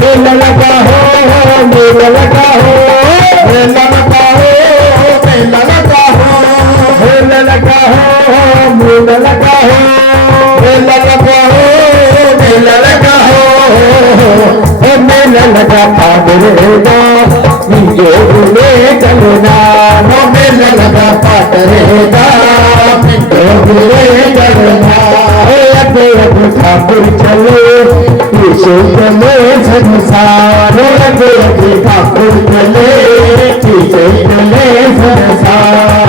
मेला लगा हो मेला लगा हो मेला लगा हो मेला लगा हो मेला लगा हो मेला लगा हो मेला लगा हो मेला लगा हो मेला लगा पागलेगा मुझे भूले चलना मेला लगा पागलेगा मुझे भूले चलना ठाकुर चले पीछे चले संसार ठाकुर चले पीछे चले संसार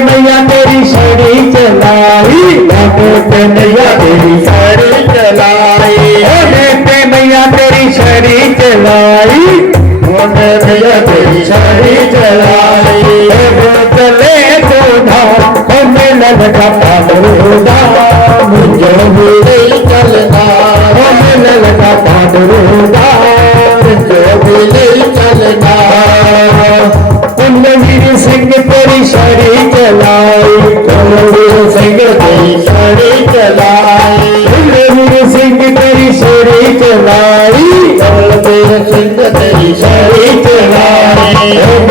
मैया तेरी साड़ी चलाई मैया तेरी साड़ी चलाई मैया तेरी साड़ी चलाई मैया तेरी साड़ी चलाई चले तो मेला लगा पागलोगा मुझे भूले चलना मेला लगा पागलोगा मुझे भूले चलना वीर सिंह तेरी साड़ी चलाई वीर सिंह तेरी साड़ी चलाई वीर सिंह तेरी साड़ी चलाई वीर सिंह तेरी साड़ी चलाई